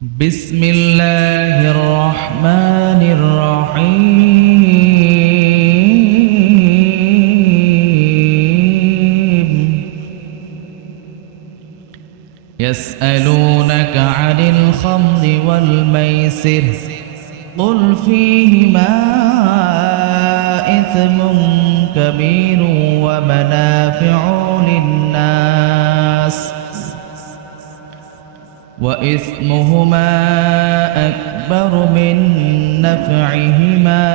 بسم الله الرحمن الرحيم يسألونك عن الخمر والميسر قل فيهما إثم كبير ومنافع للناس وإثمهما أكبر من نفعهما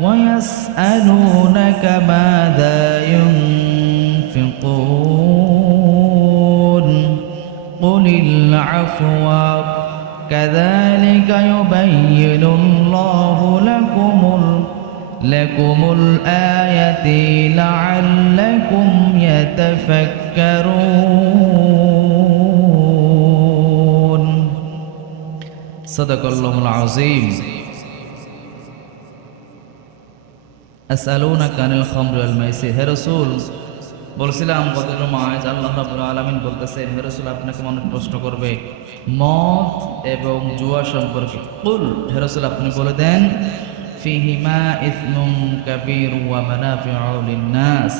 ويسألونك ماذا ينفقون قل العفو كذلك يبين الله لكم الآيات لعلكم يتفكرون صدق الله العظيم أسألونك عن الخمر والميسر হে রাসূল বলছিলাম গত জুমায় আল্লাহ রাব্বুল আলামিন বলতেছেন হে রাসূল আপনাকে মানুষ প্রশ্ন করবে মদ এবং জুয়া সম্পর্কে কুল হে রাসূল আপনি বলে দেন ফিহিমা ইসমুন কাবীর ওয়া মানাফিউ লিন-নাস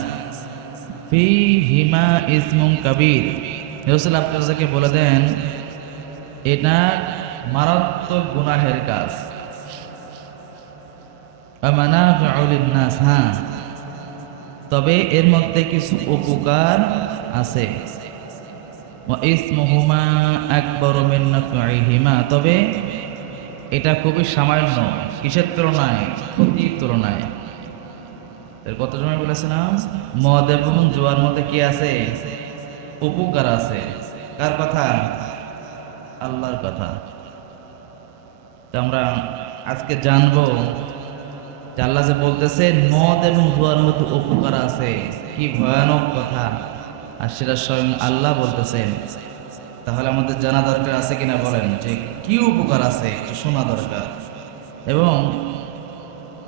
ফিহিমা ইসমুন কাবীর হে রাসূল আপনি তাদেরকে বলে দেন এটা মারাত্মক গুনাহের কাজ ওয়া মানাফিউ লিন-নাস হ্যাঁ তবে এর মধ্যে কিছু উপকার আছে ওয়া ইসমুহুমা আকবারু মিন নাফইহিমা তবে এটা খুবই সামান্য কিসের তুলনায় ক্ষতির তুলনায় এর কত সময় বলেছিলাম মদ এবং জুয়ার মধ্যে কি আছে উপকার আছে কার কথা আল্লাহর কথা আমরা আজকে জানবো আল্লাহ যে বলতেছেন মদ এবং জুয়ার মধ্যে উপকার আছে কি ভয়ানক কথা আর সেটা স্বয়ং আল্লাহ বলতেছেন তাহলে আমাদের জানা দরকার আছে কিনা বলেন যে কি উপকার আছে একটু শোনা দরকার এবং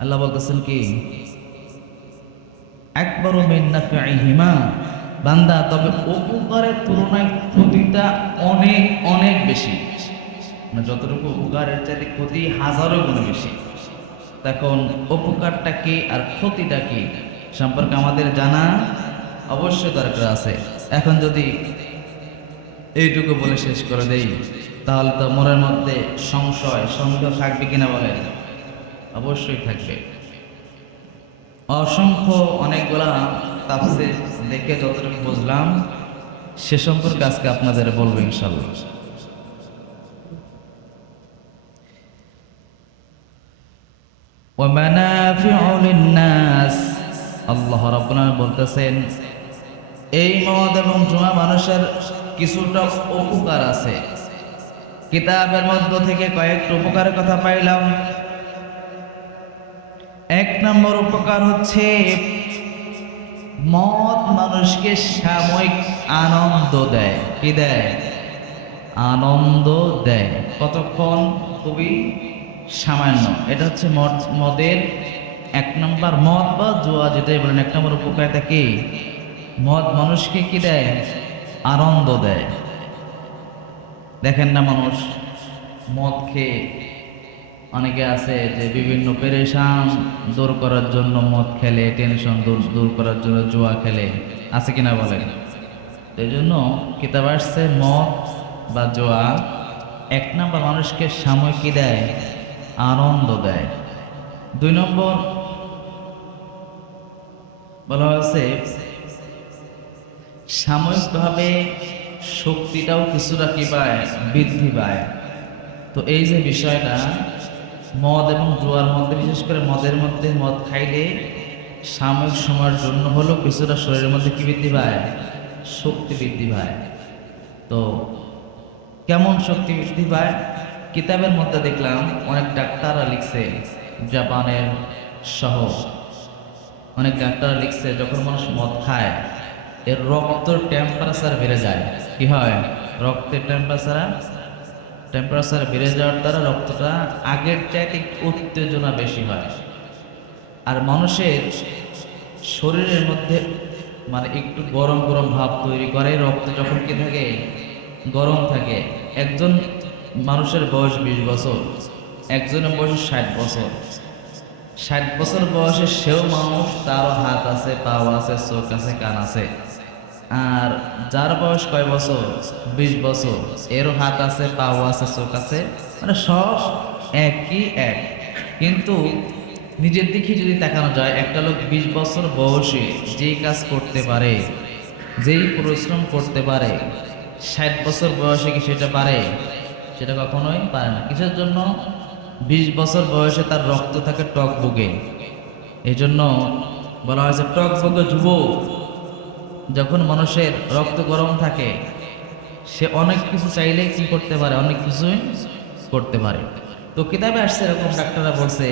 আল্লাহ বলতেছেন কি আকবারু মিন নাফইহিমা বান্দা তবে উপকারের তুলনায় ক্ষতিটা অনেক অনেক বেশি মানে যতটুকু উপকারের চাইতে ক্ষতি হাজারো গুণ বেশি তখন উপকারটা কি আর ক্ষতিটা কি সম্পর্কে আমাদের জানা অবশ্যই দরকার আছে এখন যদি এইটুকু বলে শেষ করে দেই তাহলে তো মনের মধ্যে সংশয় সন্দেহ থাকবে কিনা বলেন অবশ্যই থাকবে অসংখ্য অনেকগুলা তাফসীর দেখে যতটুকু বুঝলাম সে সম্পর্কে আজকে আপনাদের বলবো ইনশাআল্লাহ ومنافع للناس আল্লাহ রাব্বুল আলামিন বলতেছেন এই মদ এবং জুয়া মানুষের কিছুটা উপকার আছে কিতাবের মধ্য থেকে কয়েকটা উপকারের কথা পাইলাম এক নম্বর উপকার হচ্ছে মদ মানুষকে সাময়িক আনন্দ দেয় কি দেয় আনন্দ দেয় কতক্ষণ খুবই সামান্য এটা হচ্ছে মদের এক নম্বর মদ বা জুয়া যেটাই বলেন এক নম্বর উপকারিতা কি মদ মানুষকে কি দেয় আনন্দ দেয় দেখেন না মানুষ মদ খেয়ে অনেকে আছে যে বিভিন্ন পেরেশান দূর করার জন্য মদ খেলে টেনশন দূর করার জন্য জুয়া খেলে আছে কিনা বলেন এই জন্য কিতাব আসছে মদ বা জুয়া এক নম্বর মানুষকে সাময়িক কি দেয় আনন্দ দেয় দুই নম্বর বলা হয়েছে সাময়িকভাবে শক্তিটাও কিছুটা কি পায় বৃদ্ধি পায় তো এই যে বিষয়টা মদ এবং জুয়ার মধ্যে বিশেষ করে মদের মধ্যে মদ খাইলে সাময়িক সময়ের জন্য হলেও কিছুটা শরীরের মধ্যে কি বৃদ্ধি পায় শক্তি বৃদ্ধি পায় তো কেমন শক্তি বৃদ্ধি পায় কিতাবের মধ্যে দেখলাম অনেক ডাক্তাররা লিখছে জাপানের সহ অনেক ডাক্তাররা লিখছে যখন মানুষ মদ খায় এর রক্তের টেম্পারেচার বেড়ে যায় কি হয় রক্তের টেম্পারেচার বেড়ে যাওয়ার দ্বারা রক্তটা আগের চাইতে উত্তেজনা বেশি হয় আর মানুষের শরীরের মধ্যে মানে একটু গরম গরম ভাব তৈরি করে রক্ত যখন কি থাকে গরম থাকে একজন মানুষের বয়স 20 বছর, একজনের বয়স 60 বছর। 60 বছর বয়সে সেও মানুষ, তারও হাত আছে, পাও আছে, চোখ আছে, কান আছে। আর যার বয়স কয় বছর? 20 বছর, এরও হাত আছে, পাও আছে, চোখ আছে, মানে সব একই এক। কিন্তু নিজের দিকে যদি তাকানো যায়, একটা লোক 20 বছর বয়সে যেই কাজ করতে পারে, যেই পরিশ্রম করতে পারে, 60 বছর বয়সে কি সেটা পারে? সেটা কখনোই পারে না। কিসের জন্য? 20 বছর বয়সে তার রক্ত থাকে টকবগে। এই জন্য বলা হয়েছে টকবগে যুবক। যখন মানুষের রক্ত গরম থাকে, সে অনেক কিছু চাইলে কি করতে পারে? অনেক কিছুই করতে পারে। তো কিতাবে আসছে এরকম, ডাক্তাররা বলছে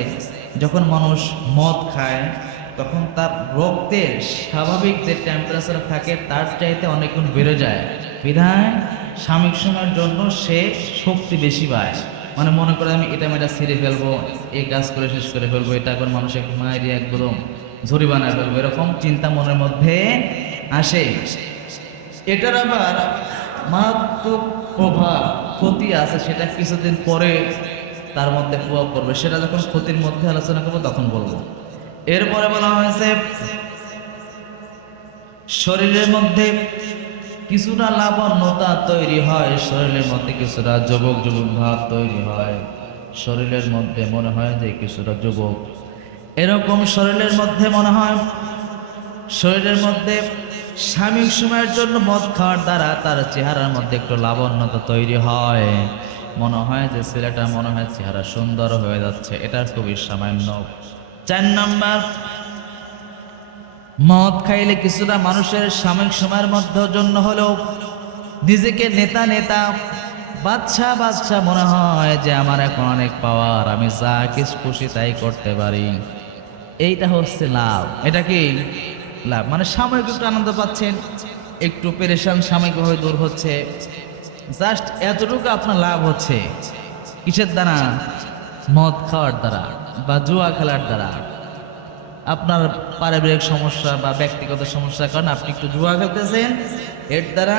যখন মানুষ মদ খায় তখন তার রক্তের স্বাভাবিক যে টেম্পারেচার থাকে তার চাইতে অনেক গুণ বেড়ে যায়। বিধায় সাময়িক সময়ের জন্য সে শক্তি বেশি পায়। মানে মনে করে আমি এটা মেটা ছিঁড়ে ফেলবো, এই কাজ করে শেষ করে ফেলবো, এটা করে মানুষের মায়ের একদম ঝুরি বানায় ফেলবো, এরকম চিন্তা মনের মধ্যে আসে। এটার আবার মারাত্মক প্রভাব, ক্ষতি আছে, সেটা কিছুদিন পরে তার মধ্যে প্রভাব পড়বে। সেটা যখন ক্ষতির মধ্যে আলোচনা করবো তখন বলবো। এরপরে বলা হয়েছে শরীরের মধ্যে কিছুটা লাবণ্যতা তৈরি হয়, শরীরের মধ্যে কিছুটা যুবক যুবক ভাব তৈরি হয়, শরীরের মধ্যে মনে হয় যে কিছুটা যুবক। এরকম শরীরের মধ্যে মনে হয়, শরীরের মধ্যে সাময়িক সময়ের জন্য মদ খাওয়ার দ্বারা তার চেহারার মধ্যে একটু লাবণ্যতা তৈরি হয়, মনে হয় যে ছেলেটা মনে হয় চেহারা সুন্দর হয়ে যাচ্ছে। এটা খুবই সামান্য। 4 নাম্বার, মদ খাইলে কিছুটা মানুষের সাময়িক সময়ের মধ্যে জন্য হলেও নিজেকে নেতা নেতা, বাচ্চা বাচ্চা মনে হয় যে আমার এখন অনেক পাওয়ার, আমি যা কিছু খুশি তাই করতে পারি। এইটা হচ্ছে লাভ। এটা কি লাভ? মানে সাময়িক একটু আনন্দ পাচ্ছেন, একটু পেরেশান সাময়িকভাবে দূর হচ্ছে, জাস্ট এতটুকু আপনার লাভ হচ্ছে। কিসের দ্বারা? মদ খাওয়ার দ্বারা বা জুয়া খেলার দ্বারা। আপনার পারিবারিক সমস্যা বা ব্যক্তিগত সমস্যার কারণে আপনি একটু জুয়া খেলতেছেন, এর দ্বারা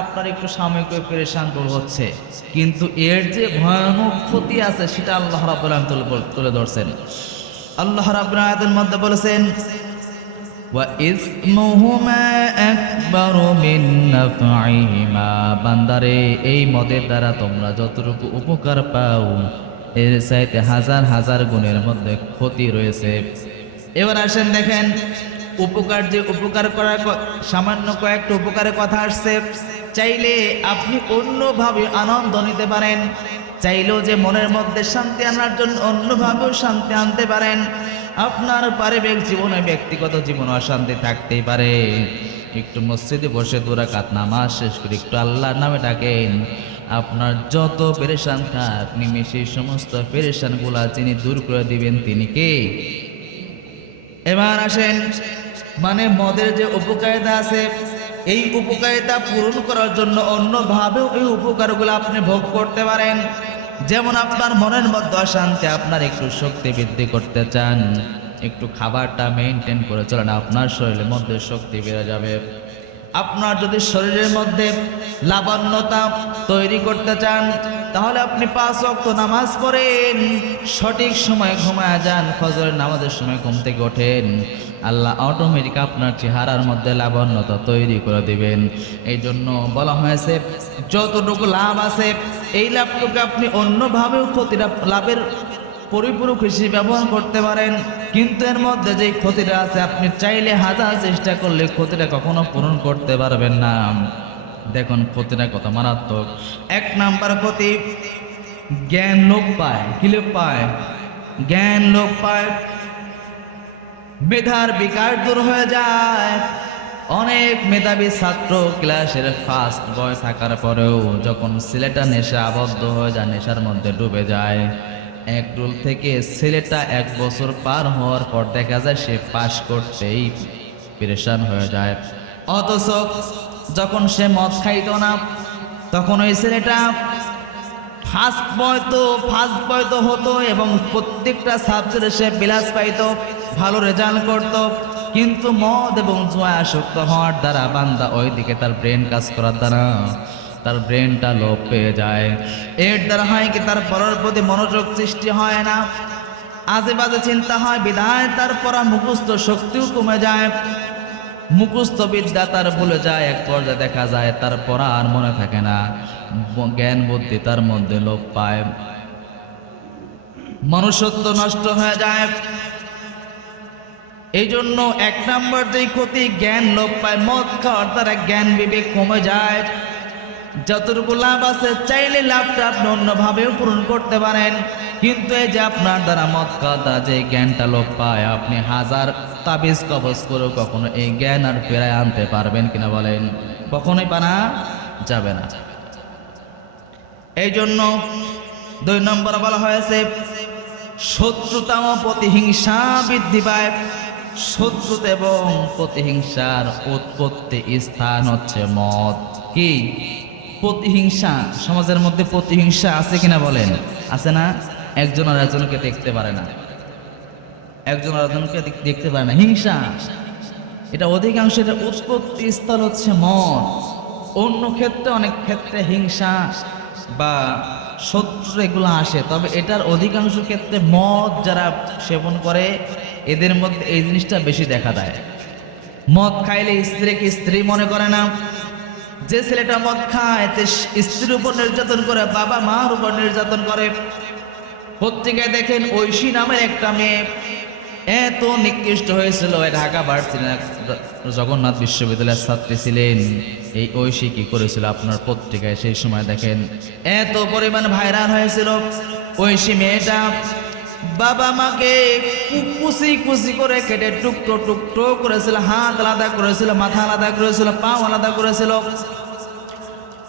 আপনার একটু সাময়িক পেরেশান দূর হচ্ছে, কিন্তু এর যে ভয়ানক ক্ষতি আছে সেটা আল্লাহ রাব্বুল আলামিন তুলে ধরছেন। আল্লাহ রাব্বুল আয়াতের মধ্যে বলেছেন, ওয়া ইসমুহুমা আকবারু মিন নাফঈহিমা, বান্দারে এই মদের দ্বারা তোমরা যতটুকু উপকার পাও এর চাইতে হাজার হাজার গুণের মধ্যে ক্ষতি রয়েছে। এবার আসেন দেখেন, উপকার যে উপকার করার সামান্য কয়েকটা উপকারের কথা আসছে। চাইলে আপনি অন্যভাবে আনন্দ নিতে পারেন, চাইলেও যে মনের মধ্যে শান্তি আনার জন্য অন্যভাবেও শান্তি আনতে পারেন। আপনার পারিবারিক জীবনে, ব্যক্তিগত জীবনে অশান্তি থাকতেই পারে, একটু মসজিদে বসে 2 রাকাত নামাজ শেষ করে একটু আল্লাহর নামে ডাকেন, আপনার যত পেরেশান থাক নিমেষে সমস্ত পেরেশানগুলা যিনি দূর করে দিবেন তিনি কে? এবার আসেন, মানে মদের যে উপকারিতা আছে, এই উপকারিতা পূরণ করার জন্য অন্যভাবেও এই উপকারগুলো আপনি ভোগ করতে পারেন। যেমন আপনার মনের মধ্যে অশান্তি, আপনার একটু শক্তি বৃদ্ধি করতে চান, একটু খাবারটা মেনটেন করে চলেন, আপনার শরীরের মধ্যে শক্তি বেড়ে যাবে। আপনার যদি শরীরের মধ্যে লাবণ্যতা তৈরি করতে চান, তাহলে আপনি 5 ওয়াক্ত নামাজ পড়েন, সঠিক সময়ে ঘুমায় যান, ফজরের নামাজের সময় ঘুম থেকে ওঠেন, আল্লাহ অটোমেটিক আপনার চেহারার মধ্যে লাবণ্যতা তৈরি করে দিবেন। এই জন্য বলা হয়েছে যতটুকু লাভ আছে এই লাভটুকু আপনি অন্যভাবেও লাভের পরিপূরক হিসেবে ব্যবহার করতে পারেন, কিন্তু এর মধ্যে যে ক্ষতিটা আছে আপনি চাইলে হাজার চেষ্টা করলে ক্ষতিটা কখনো পূরণ করতে পারবেন না। দেখুন ক্ষতিটা কত মারাত্মক। 1 নাম্বার ক্ষতি, জ্ঞান লোপ পায়। কি লোপ পায়? জ্ঞান লোপ পায়, মেধার বিকাশ দূর হয়ে যায়। অনেক মেধাবী ছাত্র ক্লাসের ফার্স্ট বয় থাকার পরেও যখন ছেলেটা নেশা আবদ্ধ হয়ে যায়, নেশার মধ্যে ডুবে যায়, 1 রুল থেকে ছেলেটা 1 বছর পার হওয়ার পর দেখা যায় সে পাশ করতেই পেরেশান হয়ে যায়। অথচ যখন সে মদ খাইতো না তখন ওই ছেলেটা ফার্স্ট বয় তো হতো এবং প্রত্যেকটা সাবজেক্টে সে প্লাস পাইতো, ভালো রেজাল্ট করতো। কিন্তু মদ এবং জুয়া আসক্ত হওয়ার দ্বারা বান্দা ওই দিকে তার ব্রেন কাজ করার দ্বারা তার ব্রেনটা লোপ পেয়ে যায়। এর দ্বারা হয় কি, তার পড়ার প্রতি মনোযোগ সৃষ্টি হয় না, আজে বাজে চিন্তা হয়, বিধায় তার পড়া মুখস্থ শক্তিও কমে যায়, মুখস্থ বিদ্যা তার ভুলে যায়। এক পর্যায়ে দেখা যায় তার পড়া আর মনে থাকে না, জ্ঞান বুদ্ধি তার মধ্যে লোপ পায়, মনুষ্যত্ব নষ্ট হয়ে যায়। এই জন্য এক নম্বর যেই ক্ষতি, জ্ঞান লোপ পায়। মদ খাওয়ার দ্বারা জ্ঞান বিবেক কমে যায়। যতটুকু লাভ আছে চাইলে লাভটা আপনি অন্যভাবেও পূরণ করতে পারেন, কিন্তু এই যে আপনার দ্বারা মদ খাওয়ার দ্বারা যে জ্ঞানটা লোপ পায়, আপনি হাজার তাবিজ কবজ করেও কখনো এই জ্ঞান আর ফেরায় আনতে পারবেন কিনা বলেন? কখনোই পারা যাবে না। এই জন্য 2 নম্বর বলা হয়েছে শত্রুতাম প্রতিহিংসা বৃদ্ধি পায়। শত্রুতা এবং প্রতিহিংসার উৎপত্তি স্থান হচ্ছে মদ। কি প্রতিহিংসা? সমাজের মধ্যে প্রতিহিংসা আছে কিনা বলেন? আছে না? একজন আর একজনকে দেখতে পারে না, একজন আর একজনকে দেখতে পারে না, হিংসা। এটা অধিকাংশ এটা উৎপত্তি স্থল হচ্ছে মদ। অন্য ক্ষেত্রে অনেক ক্ষেত্রে হিংসা বা শত্রু এগুলো আসে, তবে এটার অধিকাংশ ক্ষেত্রে মদ যারা সেবন করে এদের মধ্যে এই জিনিসটা বেশি দেখা দেয়। মদ খাইলে স্ত্রীকে স্ত্রী মনে করে না। যে ছেলেটা মদ খায় স্ত্রীর উপর নির্যাতন করে, বাবা মার উপর নির্যাতন করে। পত্রিকায় দেখেন ঐশী নামের একটা মেয়ে এত নিকৃষ্ট হয়েছিল, ঢাকা ভার্সিটির জগন্নাথ বিশ্ববিদ্যালয়ের ছাত্রী ছিলেন। এই ঐশী কি করেছিল আপনার পত্রিকায় সেই সময় দেখেন এত পরিমাণ ভাইরাল হয়েছিল। ঐশী মেয়েটা বাবা মাকে কুচি কুচি করে কেটে টুকটো টুকটো করেছিল, হাত আলাদা করেছিল, মাথা আলাদা করেছিল, পা আলাদা করেছিল,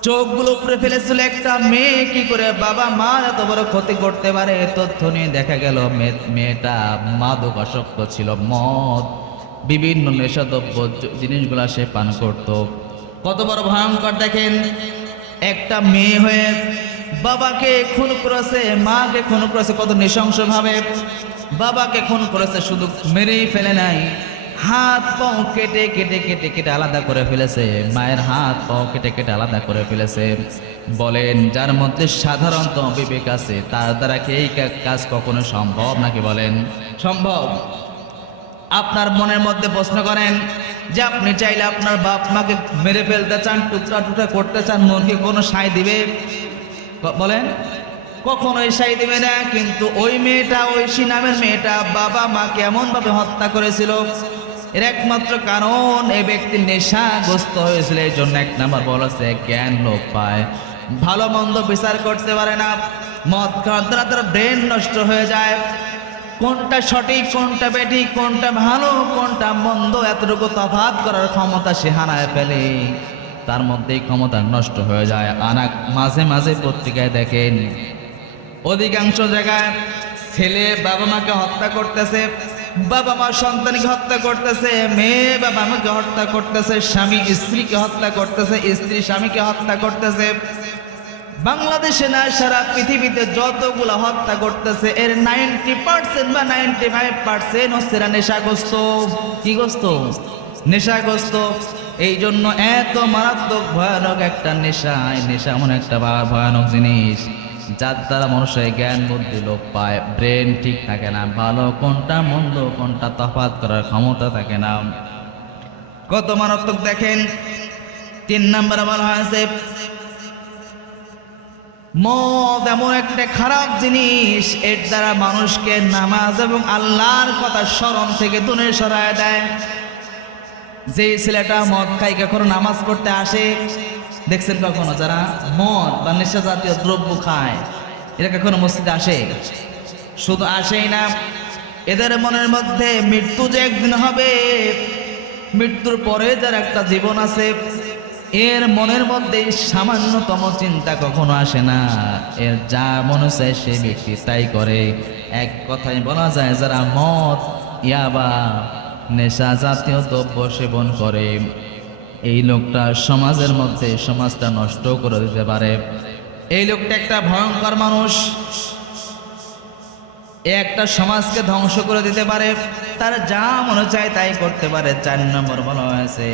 চোখগুলো উপরে ফেলেছিল। একটা মেয়ে কি করে বাবা মার এত বড় ক্ষতি করতে পারে? তথ্য নিয়ে দেখা গেল মেয়েটা মাদকাসক্ত ছিল, মদ বিভিন্ন নেশাদ্রব্য জিনিসগুলা সে পান করত। কত বড় ভয়ঙ্কর দেখেন! একটা মেয়ে হয়ে বাবাকে খুন করেছে, মাকে খুন করেছে, কত নৃশংস ভাবে বাবাকে খুন করেছে। শুধু মেরেই ফেলে নাই, হাত পাও কেটে কেটে কেটে কেটে আলাদা করে ফেলেছে, মায়ের হাত পাও কেটে কেটে আলাদা করে ফেলেছে। বলেন, যার মধ্যে সাধারণত বিবেক আছে তার দ্বারা কি এই কাজ কখনো সম্ভব নাকি? বলেন সম্ভব? আপনার মনের মধ্যে প্রশ্ন করেন যে আপনি চাইলে আপনার বাপ মাকে মেরে ফেলতে চান, টুকরা টুকরা করতে চান, মন কি কোনো সায় দিবে? বলেন কখনোই সাই দিবে না। কিন্তু ওই মেয়েটা, ঐশী নামের মেয়েটা বাবা মাকে এমন ভাবে হত্যা করেছিল, এর একমাত্র কারণ এই ব্যক্তি নেশাগ্রস্ত হয়েছিল। এই জন্য 1 নাম্বার বলেছে জ্ঞান লোপ পায়, ভালো মন্দ বিচার করতে পারে না। মদ খাওয়ার দ্বারা তার ব্রেন নষ্ট হয়ে যায়, কোনটা সঠিক কোনটা বেঠিক, কোনটা ভালো কোনটা মন্দ এতটুকু তফাৎ করার ক্ষমতা সে হারায় ফেলে, তার মধ্যেই ক্ষমতা নষ্ট হয়ে যায়। মাঝে মাঝে পত্রিকায় দেখেন অধিকাংশ জায়গায় ছেলে বাবা মাকে হত্যা করতেছে, বাবা মা সন্তানকে হত্যা করতেছে, মেয়ে বাবা মাকে হত্যা করতেছে, স্বামী স্ত্রীকে হত্যা করতেছে, স্ত্রী স্বামীকে হত্যা করতেছে। বাংলাদেশে না সারা পৃথিবীতে যতগুলো হত্যা করতেছে এর 90% বা 95% হচ্ছে নেশাগ্রস্ত। কি গ্রস্ত? নেশাগ্রস্ত। এই জন্য এত মারাত্মক ভয়ানক একটা নেশা, নেশা এমন একটা ভয়ানক জিনিস যার দ্বারা মানুষের জ্ঞান বুদ্ধি লোপ পায়, ব্রেন ঠিক থাকে না, ভালো কোনটা মন্দ কোনটা তফাৎ করার ক্ষমতা থাকে না। কত মারাত্মক দেখেন। 3 নম্বরে বলা হয়েছে মদ এমন একটা খারাপ জিনিস, এর দ্বারা মানুষকে নামাজ এবং আল্লাহর কথা স্মরণ থেকে দূরে সরায় দেয়। যে ছেলেটা মদ খাই কখনো নামাজ পড়তে আসে দেখছেন? কখনো যারা মদ বা নেশা জাতীয় দ্রব্য খায় এরা কখনো মসজিদে আসে? শুধু আসেই না, এদের মনের মধ্যে মৃত্যু যে একদিন হবে, মৃত্যুর পরে যার একটা জীবন আছে, এর মনের মধ্যে সামান্যতম চিন্তা কখনো আসে না। এর যা মনে চায় সেই ব্যক্তি তাই করে। এক কথায় বলা যায় যারা মদ ইয়াবা নেশা জাতীয় দ্রব্য সেবন করে এই লোকটা সমাজের মধ্যে সমাজটা নষ্ট করে দিতে পারে। এই লোকটা একটা ভয়ঙ্কর মানুষ, একটা সমাজকে ধ্বংস করে দিতে পারে, তার যা মনে চায় তাই করতে পারে। 4 নম্বর বলা হয়েছে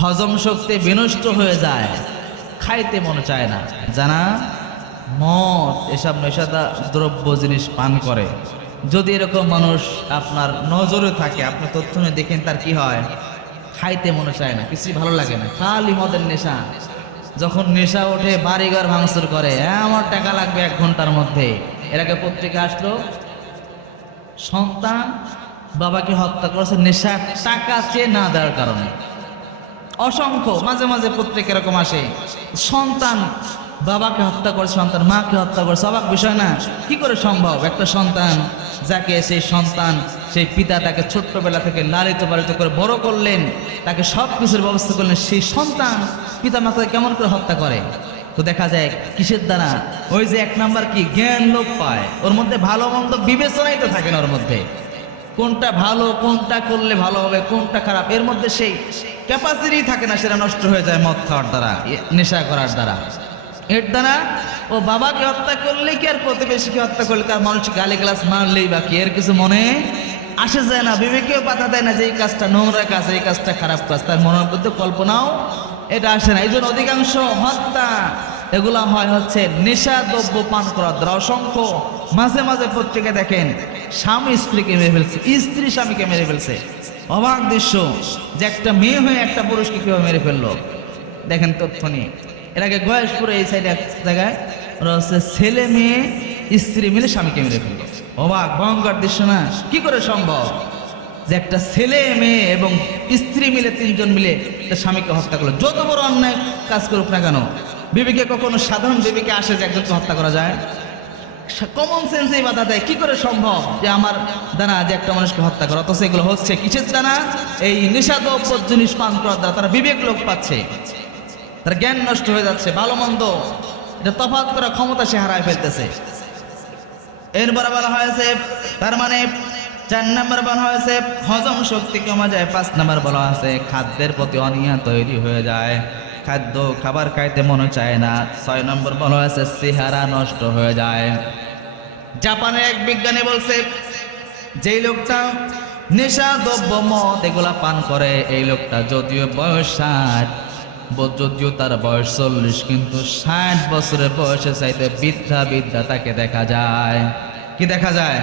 হজম শক্তি বিনষ্ট হয়ে যায়, খাইতে মনে চায় না। জানা মদ এসব নেশাদা দ্রব্য জিনিস পান করে, যদি এরকম মানুষ আপনার নজরে থাকে, আপনি তথ্য নিয়ে দেখেন তার কি হয়, খাইতে মনে চায় না, কিছুই ভালো লাগে না, খালি মদের নেশা। যখন নেশা ওঠে বাড়িঘর ভাঙচুর করে, আমার টাকা লাগবে 1 ঘন্টার মধ্যে। এর আগে পত্রিকা আসলো, সন্তান বাবাকে হত্যা করেছে নেশা টাকা চেয়ে না দেওয়ার কারণে। অসংখ্য মাঝে মাঝে পত্রিকা এরকম আসে, সন্তান বাবাকে হত্যা করে, সন্তান মাকে হত্যা করেছে। অবাক বিষয় না? কি করে সম্ভব? একটা সন্তান যাকে সেই সন্তান সেই পিতা তাকে ছোট্টবেলা থেকে লালিত পালিত করে বড় করলেন, তাকে সব কিছুর ব্যবস্থা করলেন, সেই সন্তান পিতা মাতাকে কেমন করে হত্যা করে? তো দেখা যায় কিসের দ্বারা? ওই যে 1 নাম্বার কি জ্ঞান লোপ পায়, ওর মধ্যে ভালো মন্দ বিবেচনাই তো থাকে না ওর মধ্যে, কোনটা ভালো, কোনটা করলে ভালো হবে, কোনটা খারাপ, এর মধ্যে সেই ক্যাপাসিটি থাকে না। সেটা নষ্ট হয়ে যায় মদ খাওয়ার দ্বারা, নেশা করার দ্বারা। এর দ্বারা ও বাবাকে হত্যা করলেই কি আর প্রতিবেশীকে হত্যা করলে তার মানুষ গালিগালাজ মারলেই বাকি, এর কিছু মনে আসে যায় না, বিবেকেও পাতা দেয় না যে এই কাজটা নোংরা কাজ, এই কাজটা খারাপ কাজ, তার মনের মধ্যে কল্পনাও এটা আসে না। এই জন্য অধিকাংশ হত্যা এগুলা হয় হচ্ছে নেশা দ্রব্য পান করার দ্বারা। অসংখ্য মাঝে মাঝে পত্রিকা দেখেন, স্বামী স্ত্রীকে মেরে ফেলছে, স্ত্রী স্বামীকে মেরে ফেলছে। অবাক দৃশ্য যে একটা মেয়ে হয়ে একটা পুরুষকে কিভাবে মেরে ফেললো, দেখেন তথ্য নিয়ে। এর আগে গয়েশপুরে এই সাইডে এক জায়গায় ওরা হচ্ছে ছেলে মেয়ে স্ত্রী মিলে স্বামীকে মেরে ফেললো। অবাক ভয়ঙ্কর দৃশ্য না? কি করে সম্ভব যে একটা ছেলে মেয়ে এবং স্ত্রী মিলে 3 জন মিলে তার স্বামীকে হত্যা করলো? যত বড় অন্যায় কাজ করুক না কেন, বিবেকে কখনো সাধারণ বিবেকে আসে যে একজনকে হত্যা করা যায়? কমন সেন্সেই বাধা দেয়। কি করে সম্ভব যে আমার দ্বারা যে একটা মানুষকে হত্যা করা? অথচ এগুলো হচ্ছে কিসের দ্বারা? এই নেশাদ্রব্য জিনিস পান করার দ্বারা। তারা বিবেক লোপ পাচ্ছে, তার জ্ঞান নষ্ট হয়ে যাচ্ছে, ভালো মন্দ এটা তফাৎ করার ক্ষমতা সে হারায় ফেলতেছে। এরপরে বলা হয়েছে তার মানে 4 নম্বর বলা হয়েছে হজম শক্তি কমে যায়। 5 নম্বর বলা হয়েছে খাদ্যের প্রতি অনীহা তৈরি হয়ে যায়, খাবার খাইতে মনে চায় না। 6 নম্বর বলা হয়েছে চেহারা নষ্ট হয়ে যায়। জাপানের এক বিজ্ঞানী বলছে, যেই লোকটা নেশা দ্রব্য মদ এগুলা পান করে, এই লোকটা যদিও বয়স 60, যদিও তার বয়স 40, কিন্তু 60 বছরের বয়সে চাইতে বৃদ্ধা তাকে দেখা যায়। কি দেখা যায়?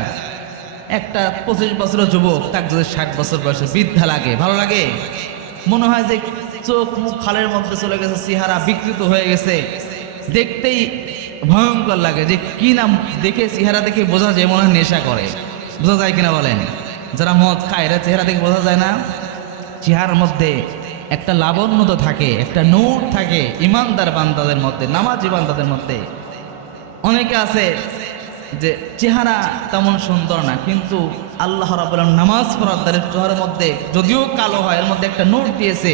একটা 25 বছরের যুবক, তাকে যদি 60 বছর বয়সে বৃদ্ধা লাগে, ভালো লাগে? মনে হয় যে চোখ মুখ খালের মধ্যে চলে গেছে, চেহারা বিকৃত হয়ে গেছে, দেখতেই ভয়ঙ্কর লাগে। যে কি নাম দেখে চেহারা দেখে বোঝা যায় মনে হয় নেশা করে। বোঝা যায় কিনা বলেন? যারা মদ খায় এরা চেহারা দেখে বোঝা যায় না? চেহারার মধ্যে একটা লাবণ্য তো থাকে, একটা নূর থাকে ইমানদার বান্দাদের মধ্যে, নামাজি বান্দাদের মধ্যে। অনেকে আছে যে চেহারা তেমন সুন্দর না, কিন্তু আল্লাহ রাব্বুল আলামিন নামাজ পড়ার দ্বারা চেহারার মধ্যে যদিও কালো হয়, এর মধ্যে একটা নূর দিয়েছে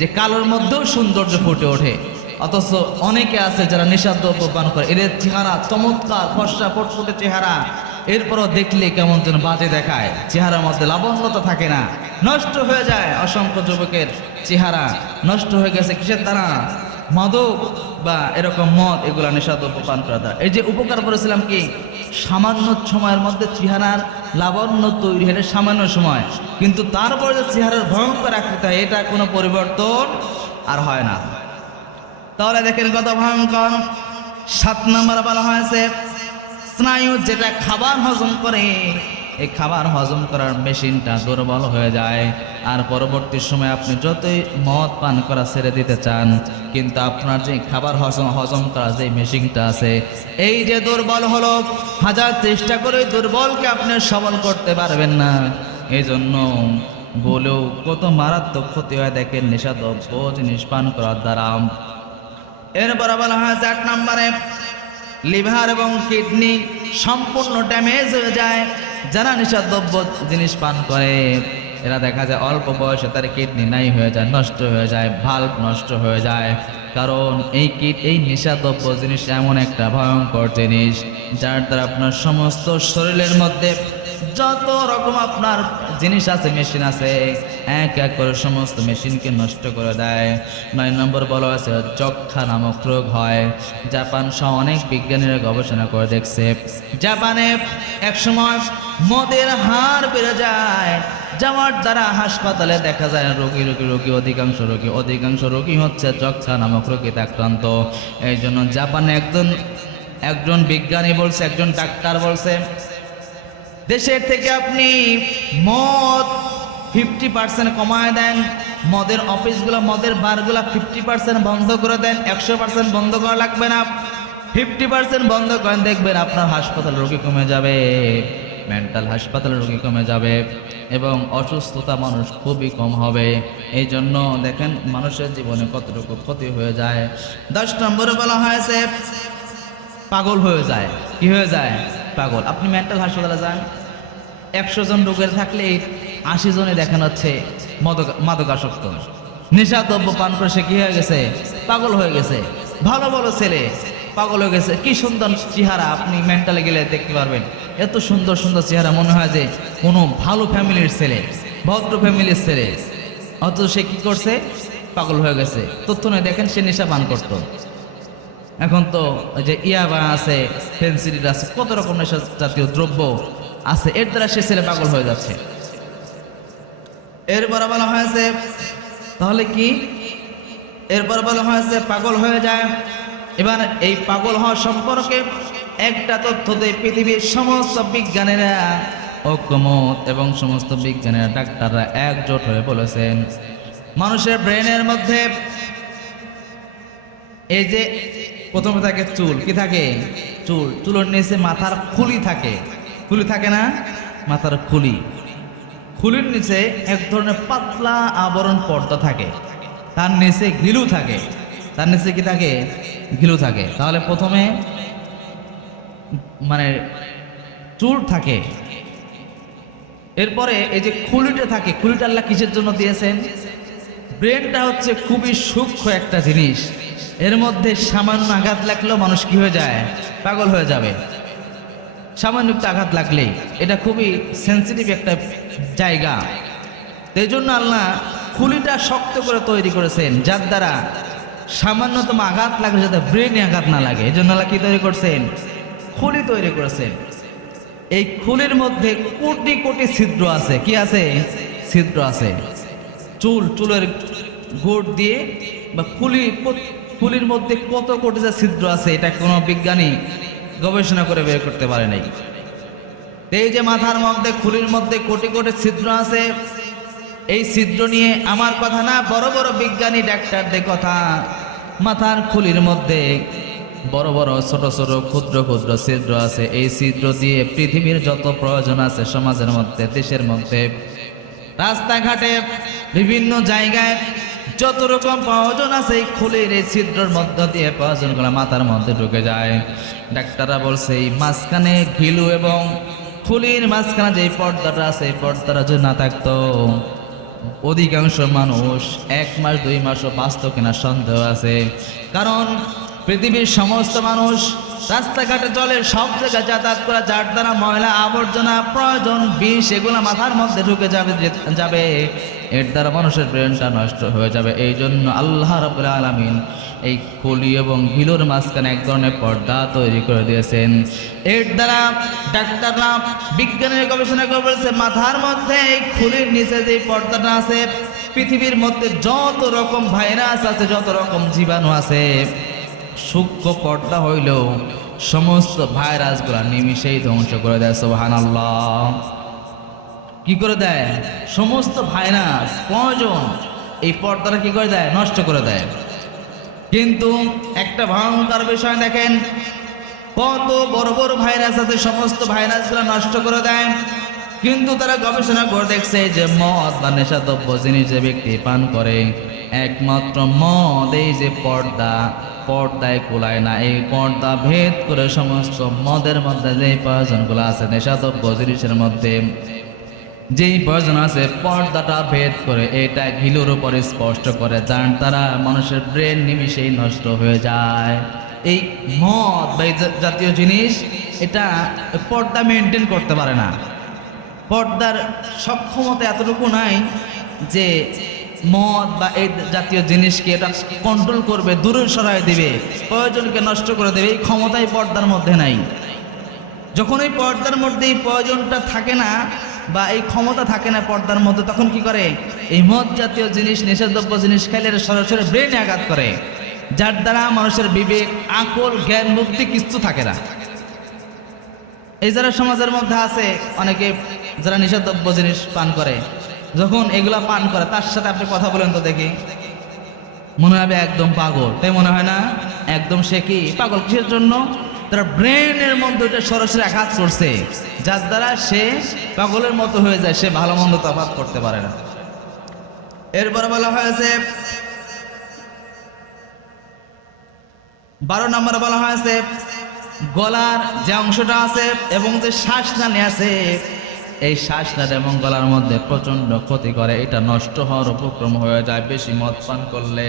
যে কালোর মধ্যেও সৌন্দর্য ফুটে ওঠে। অথচ অনেকে আছে যারা নেশাদ্রব্য পান করে, এদের চেহারা চমৎকার, ফর্সা ফুটফুটে চেহারা, এরপরও দেখলে কেমন যেন বাজে দেখায়, চেহারার মধ্যে লাবণ্যতা থাকে না, নষ্ট হয়ে যায়। অসংখ্য যুবকের চেহারা নষ্ট হয়ে গেছে কিসের দ্বারা? মাদক বা এরকম মদ, এগুলা নেশাদ্রব্য পান করা দ্বারা। এই যে উপকার করেছিলাম কি, সামান্য সময়ের মধ্যে চেহারার লাবণ্য তৈরি হলে সামান্য সময়, কিন্তু তারপরে যে চেহারার ভয়ঙ্কর আকৃতি হয়, এটা কোনো পরিবর্তন আর হয় না। তাহলে দেখেন কত ভয়ঙ্কর। 7 নম্বর বলা হয়েছে স্নায়ু, যেটা খাবার হজম করে, এই খাবার হজম করার মেশিনটা দুর্বল হয়ে যায়। আর পরবর্তী সময় আপনি যতই মদ পান করা ছেড়ে দিতে চান, কিন্তু আপনার যে খাবার হজম করার যে মেশিনটা আছে, এই যে দুর্বল হলো, হাজার চেষ্টা করে দুর্বলকে আপনি সবল করতে পারবেন না। এই জন্য বলেও কত মারাত্মক ক্ষতি হয় দেখেন নেশাদ্রব্য জিনিস পান করার দ্বারা। এরপর বলা হয় 8 নম্বরে লিভার এবং কিডনি সম্পূর্ণ ড্যামেজ হয়ে যায়। যারা নেশাদ্রব্য জিনিস পান করে, এরা দেখা যায় অল্প বয়সে তার কিডনি নাই হয়ে যায়, নষ্ট হয়ে যায়, ভাল্ব নষ্ট হয়ে যায়। কারণ এই নেশাদ্রব্য জিনিস এমন একটা ভয়ঙ্কর জিনিস, যার দ্বারা আপনার সমস্ত শরীরের মধ্যে যত রকম আপনার জিনিস আছে, মেশিন আছে, এক এক করে সমস্ত মেশিনকে নষ্ট করে দেয়। 9 নম্বর বলা আছে যক্ষা নামক রোগ হয়। জাপান সহ অনেক বিজ্ঞানীরা গবেষণা করে দেখছে, জাপানে একসময় মদের হার বেড়ে যায়, যাওয়ার দ্বারা হাসপাতালে দেখা যায় অধিকাংশ রোগী হচ্ছে যক্ষা নামক রোগীতে আক্রান্ত। এই জন্য জাপানে একজন বিজ্ঞানী বলছে, একজন ডাক্তার বলছে, দেশের থেকে আপনি মদ 50% কমায় দেন, মদের অফিসগুলো, মদের বারগুলো 50% বন্ধ করে দেন, 100% বন্ধ করা লাগবে না, 50% বন্ধ করেন, দেখবেন আপনার হাসপাতাল রোগী কমে যাবে, মেন্টাল হাসপাতালের রোগী কমে যাবে এবং অসুস্থতা মানুষ খুবই কম হবে। এই জন্য দেখেন মানুষের জীবনে কতটুকু ক্ষতি হয়ে যায়। 10 নম্বরে বলা হয়েছে পাগল হয়ে যায়। কি হয়ে যায়? পাগল। আপনি মেন্টাল হাসপাতালে যান, 100 জন রোগের থাকলে 80 জনে দেখেন হচ্ছে মাদকাসক্ত, নেশাদ্রব্য পান করে সে কি হয়ে গেছে? পাগল হয়ে গেছে। ভালো ভালো ছেলে পাগল হয়ে গেছে। কি সুন্দর চেহারা, আপনি মেন্টালে গেলে দেখতে পারবেন, এত সুন্দর সুন্দর চেহারা, মনে হয় যে কোনো ভালো ফ্যামিলির ছেলে, ভদ্র ফ্যামিলির ছেলে, অথচ সে কি করছে? পাগল হয়ে গেছে। তথ্য নয়, দেখেন সে নেশা পান করতো। এখন তো ওই যে ইয়াবা আছে, ফেন্সিডিল আছে, কত রকম নেশা জাতীয় দ্রব্য আছে, এর দ্বারা সে ছেলে পাগল হয়ে যাচ্ছে। এরপর বলা হয়েছে তাহলে কি, এরপর বলা হয়েছে পাগল হয়ে যায়। এবার এই পাগল হওয়া সম্পর্কে একটা তথ্য দেয়, পৃথিবীর সমস্ত বিজ্ঞানীরা ঐক্যমত এবং সমস্ত বিজ্ঞানীরা, ডাক্তাররা একজোট হয়ে বলেছেন, মানুষের ব্রেনের মধ্যে এই যে প্রথমে থাকে চুল, কি থাকে? চুল, চুলের নিচে মাথার খুলি থাকে, খুলি থাকে না? মাথার খুলি, খুলির নিচে এক ধরনের পাতলা আবরণ পর্দা থাকে, তার নিচে গিলু থাকে, তার নিচে কি থাকে? গিলু থাকে। তাহলে প্রথমে মানে চুল থাকে, এরপরে এই যে খুলিটা থাকে, খুলিটা আল্লাহ কিসের জন্য দিয়েছেন? ব্রেনটা হচ্ছে খুবই সূক্ষ্ম একটা জিনিস, এর মধ্যে সামান্য আঘাত লাগলেও মানুষ কি হয়ে যায়? পাগল হয়ে যাবে। সামান্য একটা আঘাত লাগলেই, এটা খুবই সেন্সিটিভ একটা জায়গা। এই জন্য আল্লাহ খুলিটা শক্ত করে তৈরি করেছেন, যার দ্বারা সামান্যতম আঘাত লাগলে যাতে ব্রেনে আঘাত না লাগে। এই জন্য আল্লাহ কি তৈরি করছেন? খুলি তৈরি করেছেন। এই খুলির মধ্যে কোটি কোটি ছিদ্র আছে। কি আছে? ছিদ্র আছে। চুলের গোড় দিয়ে বা খুলির মধ্যে কত কোটি যে ছিদ্র আছে, এটা কোনো বিজ্ঞানী গবেষণা করে বের করতে পারে নাই। এই যে মাথার মধ্যে, খুলির মধ্যে কোটি কোটি ছিদ্র আছে, এই ছিদ্র নিয়ে আমার কথা না, বড় বড় বিজ্ঞানী ডাক্তারদের কথা। মাথার খুলির মধ্যে বড় বড় ছোট ছোট ক্ষুদ্র ক্ষুদ্র ছিদ্র আছে। এই ছিদ্র দিয়ে পৃথিবীর যত প্রয়োজন আছে, সমাজের মধ্যে, দেশের মধ্যে, রাস্তাঘাটে, বিভিন্ন জায়গায় যত রকম প্রয়োজন আছে, এই খুলির এই ছিদ্রের মধ্য দিয়ে প্রয়োজনগুলো মাথার মধ্যে ঢুকে যায়। ডাক্তাররা বলছে এই মাঝখানে ঘিলু এবং খুলির মাঝখানে যে পর্দাটা আছে, এই পর্দাটা যদি না থাকতো, অধিকাংশ মানুষ 1 মাস 2 মাসও বাঁচত কিনা সন্দেহ আছে। কারণ পৃথিবীর সমস্ত মানুষ রাস্তাঘাটে চলে, সব জায়গায় যাতায়াত করে, যার দ্বারা ময়লা আবর্জনা, প্রয়োজন, বিষ, এগুলো মাথার মধ্যে ঢুকে যাবে, এর দ্বারা মানুষের ব্রেনটা নষ্ট হয়ে যাবে। এই জন্য আল্লাহ রাব্বুল আলামিন এই খুলি এবং ঘিলুর মাঝখানে এক ধরনের পর্দা তৈরি করে দিয়েছেন। এর দ্বারা ডাক্তাররা, বিজ্ঞানের গবেষণা করে বলছে, মাথার মধ্যে এই খুলির নিচে যে পর্দাটা আছে, পৃথিবীর মধ্যে যত রকম ভাইরাস আছে, যত রকম জীবাণু আছে, সূক্ষ্ম পর্দা হইলেও সমস্ত ভাইরাসগুলা নিমিষেই ধ্বংস করে দেয়। সুবহানাল্লাহ। কি করে দেয়? সমস্ত ভাইরাস, প্রয়োজন, এই পর্দাটা কি করে দেয়? নষ্ট করে দেয়। কিন্তু একটা ভয়ঙ্কর বিষয় দেখেন, কত বড় বড় ভাইরাস আছে, সমস্ত ভাইরাসগুলো নষ্ট করে দেয়। কিন্তু তারা গবেষণা করে দেখছে যে মদ বা নেশাদ্রব্য জিনিস যে ব্যক্তি পান করে, একমাত্র মদ, এই যে পর্দায় কুলায় না, এই পর্দা ভেদ করে সমস্ত মদের মধ্যে যে প্রয়োজনগুলো আছে, নেশাদ্রব্য জিনিসের মধ্যে যেই প্রয়োজন আছে, পর্দাটা ভেদ করে এটা ঘিলুর উপরে স্পষ্ট করে, যার দ্বারা মানুষের ব্রেন নিমিষেই নষ্ট হয়ে যায়। এই মদ বা এই জাতীয় জিনিস, এটা পর্দা মেনটেন করতে পারে না। পর্দার সক্ষমতা এতটুকু নাই যে মদ বা এই জাতীয় জিনিসকে এটা কন্ট্রোল করবে, দূরে সরায় দিবে, প্রয়োজনকে নষ্ট করে দেবে, এই ক্ষমতাই পর্দার মধ্যে নাই। যখন এই পর্দার মধ্যে এই প্রয়োজনটা থাকে না বা এই ক্ষমতা থাকে না পর্দার মধ্যে, তখন কি করে এই মদ জাতীয় জিনিস, নিষেধযোগ্য জিনিস খাইলে এটা সরাসরি ব্রেনে আঘাত করে, যার দ্বারা মানুষের বিবেক, আকল, জ্ঞান, বুদ্ধি কিছু থাকে না। এই যারা সমাজের মধ্যে আছে অনেকে যারা নিষেধযোগ্য জিনিস পান করে, যখন এগুলা পান করে তার সাথে আপনি কথা বলেন তো দেখি, মনে হবে একদম পাগল, তাই মনে হয় না? একদম সে কি পাগল, কিসের জন্য? তার ব্রেনের মধ্যে এটা সরাসরি আঘাত করছে, যার দ্বারা সে পাগলের মতো হয়ে যায়, সে ভালো মন্দ তফাৎ করতে পারে না। এরপর বলা হয়েছে 12 নম্বর বলা হয়েছে গলার যে অংশটা আছে এবং যে শ্বাসনালী আছে, এই শ্বাসনালী এবং গলার মধ্যে প্রচন্ড ক্ষতি করে, এটা নষ্ট হওয়ার উপক্রম হয়ে যায় বেশি মদ পান করলে।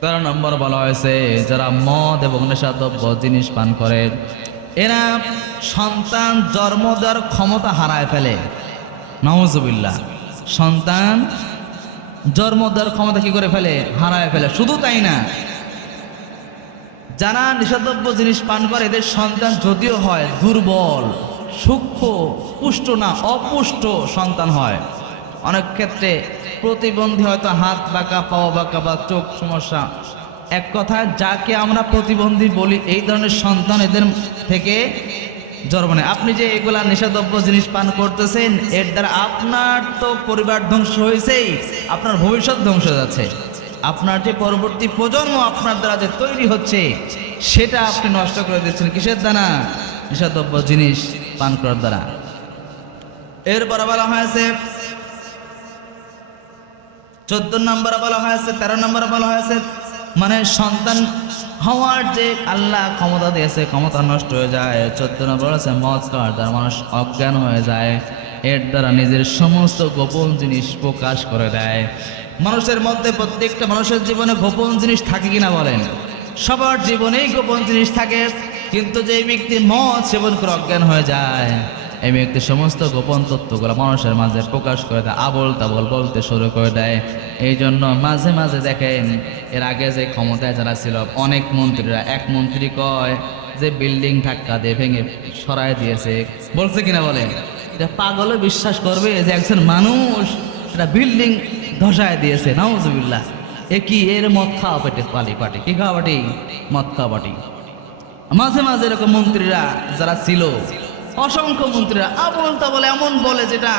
13 নম্বর বলা হয়েছে যারা মদ এবং নেশাদ্রব্য জিনিস পান করে এরা সন্তান জন্ম দেওয়ার ক্ষমতা হারায় ফেলে। নাউজুবিল্লাহ, সন্তান জন্ম দেওয়ার ক্ষমতা কি করে ফেলে? হারায় ফেলে। শুধু তাই না, যারা নিষেধযোগ্য জিনিস পান করে এদের সন্তান যদিও হয় দুর্বল, সূক্ষ্ম, পুষ্ট না, অপুষ্ট সন্তান হয়। অনেক ক্ষেত্রে প্রতিবন্ধী, হয়তো হাত বাঁকা, পাও বাঁকা বা চোখ সমস্যা, এক কথায় যাকে আমরা প্রতিবন্ধী বলি, এই ধরনের সন্তান এদের থেকে জন্ম নেয়। আপনি যে এগুলা নিষেধযোগ্য জিনিস পান করতেছেন, এর দ্বারা আপনার তো পরিবার ধ্বংস হয়েছেই, আপনার ভবিষ্যৎ ধ্বংস হয়ে যাচ্ছে। আপনার যে পরবর্তী প্রজন্ম আপনার দ্বারা যে তৈরি হচ্ছে সেটা আপনি নষ্ট করে দিচ্ছেন কিসের দ্বারা? নিষেধযোগ্য জিনিস পান করার দ্বারা। এরপর বলা হয়েছে 14 নম্বরে বলা হয়েছে, 13 নম্বরে বলা হয়েছে মানে সন্তান হওয়ার যে আল্লাহ ক্ষমতা দিয়েছে, ক্ষমতা নষ্ট হয়ে যায়। 14 নম্বর আছে মদ খাওয়ার দ্বারা মানুষ অজ্ঞান হয়ে যায়, এর দ্বারা নিজের সমস্ত গোপন জিনিস প্রকাশ করে দেয়। মানুষের মধ্যে প্রত্যেকটা মানুষের জীবনে গোপন জিনিস থাকে কিনা বলেন? সবার জীবনেই গোপন জিনিস থাকে, কিন্তু যে ব্যক্তি মদ সেবন করে অজ্ঞান হয়ে যায়, এই ব্যক্তি সমস্ত গোপন তথ্যগুলো মানুষের মাঝে প্রকাশ করে দেয়, আবল তাবল বলতে শুরু করে দেয়। এই জন্য মাঝে মাঝে দেখেন এর আগে যে ক্ষমতায় যারা ছিল অনেক মন্ত্রীরা, এক মন্ত্রী কয় যে বিল্ডিং ধাক্কা দিয়ে ভেঙে সরাই দিয়েছে, বলছে কিনা বলেন? এটা পাগলে বিশ্বাস করবে যে একজন মানুষ এটা বিল্ডিং ধসায় দিয়েছে? নাউজুবিল্লাহ। এ কি? এর মদ খাওয়া পেটে পালি পাটি, কি খাওয়া পাটি? মদ খাওয়া পাটি। মাঝে মাঝে এরকম মন্ত্রীরা যারা ছিল, অসংখ্য মন্ত্রীরা আবল তাবল এমন বলে যেটা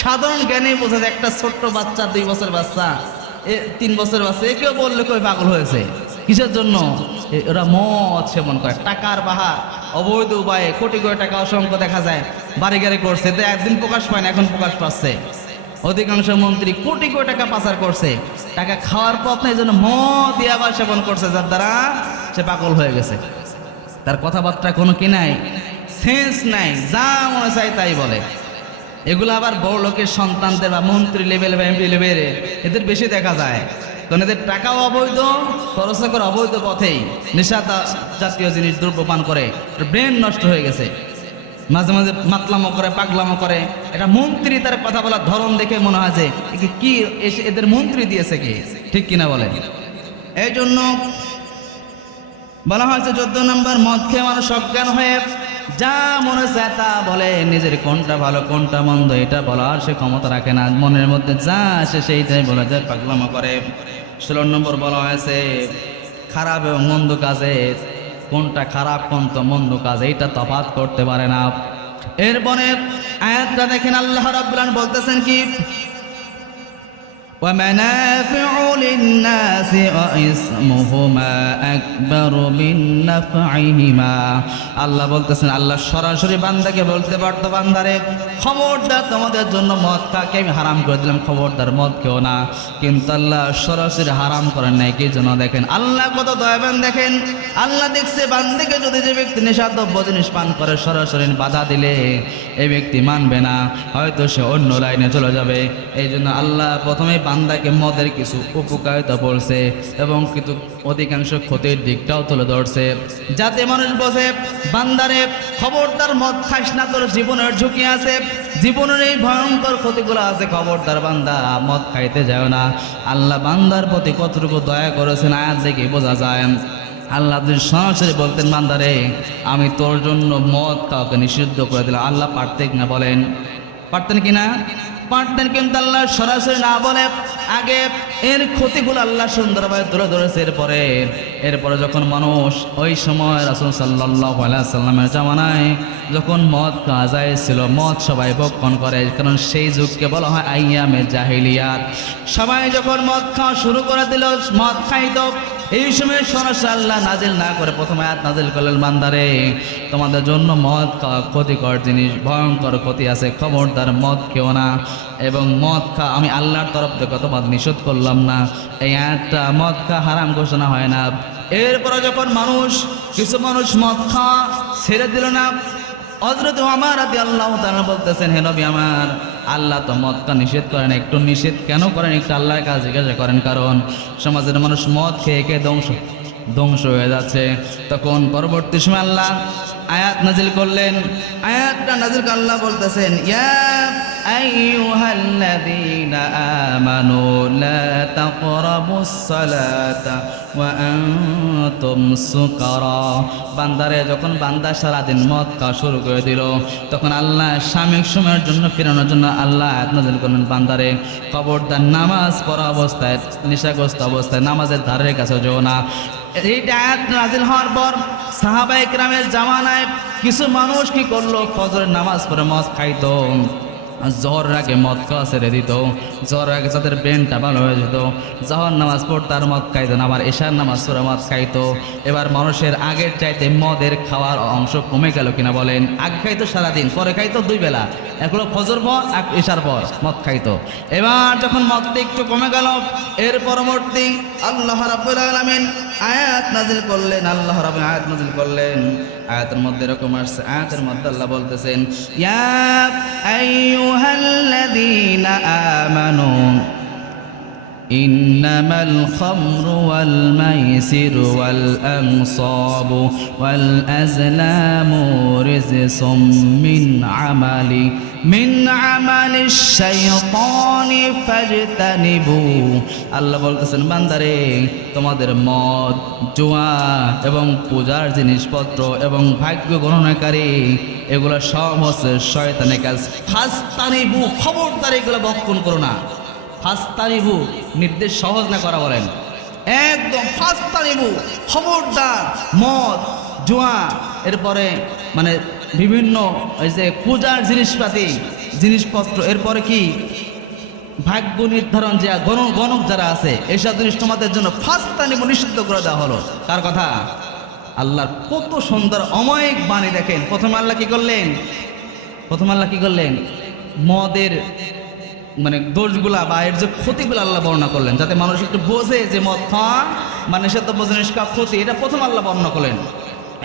সাধারণ জ্ঞানে বোঝা যায়। একটা ছোট্ট বাচ্চা, 2 বছর বাচ্চা, 3 বছর বাচ্চা, একেও বললে কই পাগল হয়েছে। কিসের জন্য? ওরা মদ সেবন করে, টাকার বাহার, অবৈধ উপায়ে কোটি কোটি টাকা অসংখ্য দেখা যায় বাড়ি গাড়ি করছে, তো একদিন প্রকাশ পায় না, এখন প্রকাশ পাচ্ছে। অধিকাংশ মন্ত্রী কোটি কোটি টাকা পাচার করছে, টাকা খাওয়ার পথ নেই, জন্য মদ দিয়ে আবার সেবন করছে, যার দ্বারা সে পাগল হয়ে গেছে। তার কথাবার্তা কোনো কি নাই, সেন্স নাই, যা মনে চাই তাই বলে। এগুলো আবার বড় লোকের সন্তানদের বা মন্ত্রী লেভেল বা এমপি লেভেলে এদের বেশি দেখা যায়, কারণ এদের টাকাও অবৈধ, খরচ করে অবৈধ পথেই নেশা জাতীয় জিনিস দ্রব্য পান করে, ব্রেন নষ্ট হয়ে গেছে। মাঝে মাঝে মাতলামো করে, পাগলামো করে। এটা মন্ত্রী, তার কথা বলার ধরন দেখে মনে হয় যে কি এদের মন্ত্রী দিয়েছে কি, ঠিক কিনা বলে? এই জন্য বলা হয়েছে 14 নম্বর, মদ খেয়ে মানুষ অজ্ঞান হয়ে যা মনে চায় তা বলে, নিজের কোনটা ভালো কোনটা মন্দ এটা বলার সে ক্ষমতা রাখে না, মনের মধ্যে যা আসে সেইটাই বলে যায়, পাগলামো করে। 16 নম্বর বলা হয়েছে খারাপ এবং মন্দ কাজে, কোনটা খারাপ কোনটা মন্দ কাজ এইটা তফাৎ করতে পারে না। এরপরে আয়াতটা দেখেন, আল্লাহ রাব্বুল আলামিন বলতেছেন কি, وَمَنَافِعُ لِلنَّاسِ وَإِثْمُهُمَا أَكْبَرُ مِنْ نَفْعِهِمَا। আল্লাহ বলতেছেন, আল্লাহ সরাসরি বান্দাকে বলতে পারতো, বান্দারে খবরদার তোমাদের জন্য মদ খাকে আমি হারাম করে দিলাম, খবরদার মদ খেও না। কিন্তু আল্লাহ সরাসরি হারাম করেন নাই, কি জন্য? দেখেন আল্লাহ কত দয়াবান। দেখেন আল্লাহ দেখছে বান্দাকে যদি যে ব্যক্তি নেশাদ্রব্য জিনিস পান করে সরাসরি বাধা দিলে এই ব্যক্তি মানবে না, হয়তো সে অন্য লাইনে চলে যাবে। এই জন্য আল্লাহ প্রথমে বান্দাকে মদের কিছু উপকারিতা বলছে এবং কিন্তু অধিকাংশ ক্ষতির দিকটাও তুলে ধরছে, যাতে মানুষ বোঝে বান্দারে খবরদার মদ খাইস না, তোর জীবনের ঝুঁকি আছে, জীবনের এই ভয়ঙ্কর ক্ষতিগুলো আছে, খবরদার বান্দা মদ খাইতে যায় না। আল্লাহ বান্দার প্রতি কতটুকু দয়া করেছেন আয়াত দেখে বোঝা যায়। আল্লাহ সরাসরি বলতেন, বান্দারে আমি তোর জন্য মদ কাউকে নিষিদ্ধ করে দিলাম। আল্লাহ পারতেন না? বলেন পারতেন কিনা? পারতেন, কিন্তু আল্লাহ সরাসরি না বলে আগে এর ক্ষতিগুলো আল্লাহ সুন্দরভাবে তুলে ধরেছে। এরপরে যখন মানুষ ওই সময় রাসূল সাল্লাল্লাহু আলাইহি সাল্লামের জামানায় যখন মদ খাওয়া যায় ছিল, মদ সবাই ভক্ষণ করে, কারণ সেই যুগকে বলা হয় আইয়ামে জাহিলিয়াত। সবাই যখন মদ খাওয়া শুরু করে দিল, মদ খাইতো, এই সময় সরাসরি আল্লাহ নাজিল না করে প্রথম আয়াত নাজিল করলেন, বান্দারে তোমাদের জন্য মদ খাওয়া ক্ষতিকর জিনিস, ভয়ঙ্কর ক্ষতি আছে, খবরদার মদ খেও না, এবং মদ খা আমি আল্লাহর তরফ থেকে তোমাদের নিষেধ করলাম না। এই আয়াতটা মদ খা হারাম ঘোষণা হয় না। এরপরে যখন কিছু মানুষ মদ খাওয়া ছেড়ে দিল না, হযরত ওমর রাদিয়াল্লাহু তাআলা বলতেছেন, হে নবী আমার, আল্লাহ তো মদটা নিষেধ করেন, একটু নিষেধ কেন করেন একটু আল্লাহর কাছে জিজ্ঞাসা করেন, কারণ সমাজের মানুষ মদ খেয়ে খেয়ে ধ্বংস হয়ে যাচ্ছে। তখন পরবর্তী সময় আল্লাহ আয়াত নাজিল করলেন, আয়াতটা নাজিল করে আল্লাহ বলতেছেন, ইয়া আইয়ুহাল্লাযীনা আমানু লা তাকরাবুস সালাতা ওয়া আনতুম সুকারা। বান্দারে যখন বান্দা সারাদিন মদ খাওয়া শুরু করে দিল, তখন আল্লাহ সাময়িক সময়ের জন্য ফেরানোর জন্য আল্লাহ আয়াত নাজিল করলেন, বান্দারে খবরদার নামাজ পড়া অবস্থায়, নেশাগ্রস্ত অবস্থায় নামাজের ধারের কাছে যেও না। এই আয়াত নাজিল হওয়ার পর সাহাবায়ে কেরামের জামানায় কিছু মানুষ কি করলো, ফজরের নামাজ পড়ে মদ খাইতো, জোহরের আগে মদ খাওয়া ছেড়ে দিত, জোহরের আগে যাদের ব্রেনটা ভালো হয়ে যেত, জোহর নামাজ পড়তো আর মদ খাইতো না, আবার এশার নামাজ পড়ে মদ খাইতো। এবার মানুষের আগের চাইতে মদের খাওয়ার অংশ কমে গেল কিনা বলেন? আগে খাইতো সারাদিন, পরে খাইতো 2 বেলা, এগুলো ফজর পর আর এশার পর মদ খাইতো। এবার যখন মদটা একটু কমে গেল, এর পরবর্তী আল্লাহ রাব্বুল আলামিন আয়াত নাজিল করলেন, আয়াতের মধ্যে এরকম আসছে, আয়াতের মধ্যে আল্লাহ বলতেছেন, ইয়া আইয়ুহাল্লাযীনা আমানু ইন্নামাল খামরু ওয়াল মাইসিরু ওয়াল আনসাবু ওয়াল আজলামু রিজসুম মিন আমালিশ শাইতানি ফাজতানিবু। আল্লাহ বলতেছেন, বান্দারে তোমাদের মদ, জুয়া এবং পূজার জিনিসপত্র এবং ভাগ্য গণনাকারী এগুলো সব হচ্ছে শয়তানের কাজ। ফাজতানিবু, খবরদার এগুলো ভক্ষণ করো না। ফাজতানিবু নির্দেশ সহজ না করা, বলেন একদম ফাজতানিবু, খবরদার মদ, জুয়া, এরপরে মানে বিভিন্ন এই যে পূজার জিনিসপত্র, এরপরে কি ভাগ্য নির্ধারণ যে গণক যারা আছে, এসব জিনিস তোমাদের জন্য ফাজতানিবু নিষিদ্ধ করে দেওয়া হলো। কার কথা? আল্লাহর কত সুন্দর অমায়িক বাণী দেখেন। প্রথম আল্লাহ কি করলেন? মদের মানে দোষগুলা বা এর যে ক্ষতিগুলো আল্লাহ বর্ণনা করলেন, যাতে মানুষ একটু বোঝে যে মদ খাওয়া মানে সে তো বোঝে নিষ্কাপ ক্ষতি, এটা প্রথম আল্লাহ বর্ণনা করলেন।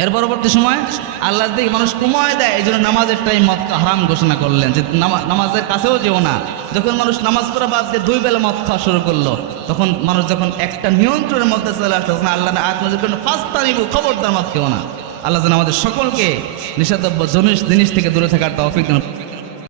এর পরবর্তী সময় আল্লাহ দিকে মানুষ কমায় দেয়, এই জন্য নামাজের টাইম মদ হারাম ঘোষণা করলেন, যে নামাজের কাছেও যেও না। যখন মানুষ নামাজ পড়া বাদ দিয়ে 2 বেলা মদ খাওয়া শুরু করলো, তখন মানুষ যখন একটা নিয়ন্ত্রণের মধ্যে চলে আসলো, তখন আল্লাহ আয়াত নাযিল করলেন, ফাজতানিবু, খবরদার মদ খেও না। আল্লাহ যেন আমাদের সকলকে নিষিদ্ধ জিনিস থেকে দূরে থাকার তৌফিক দান।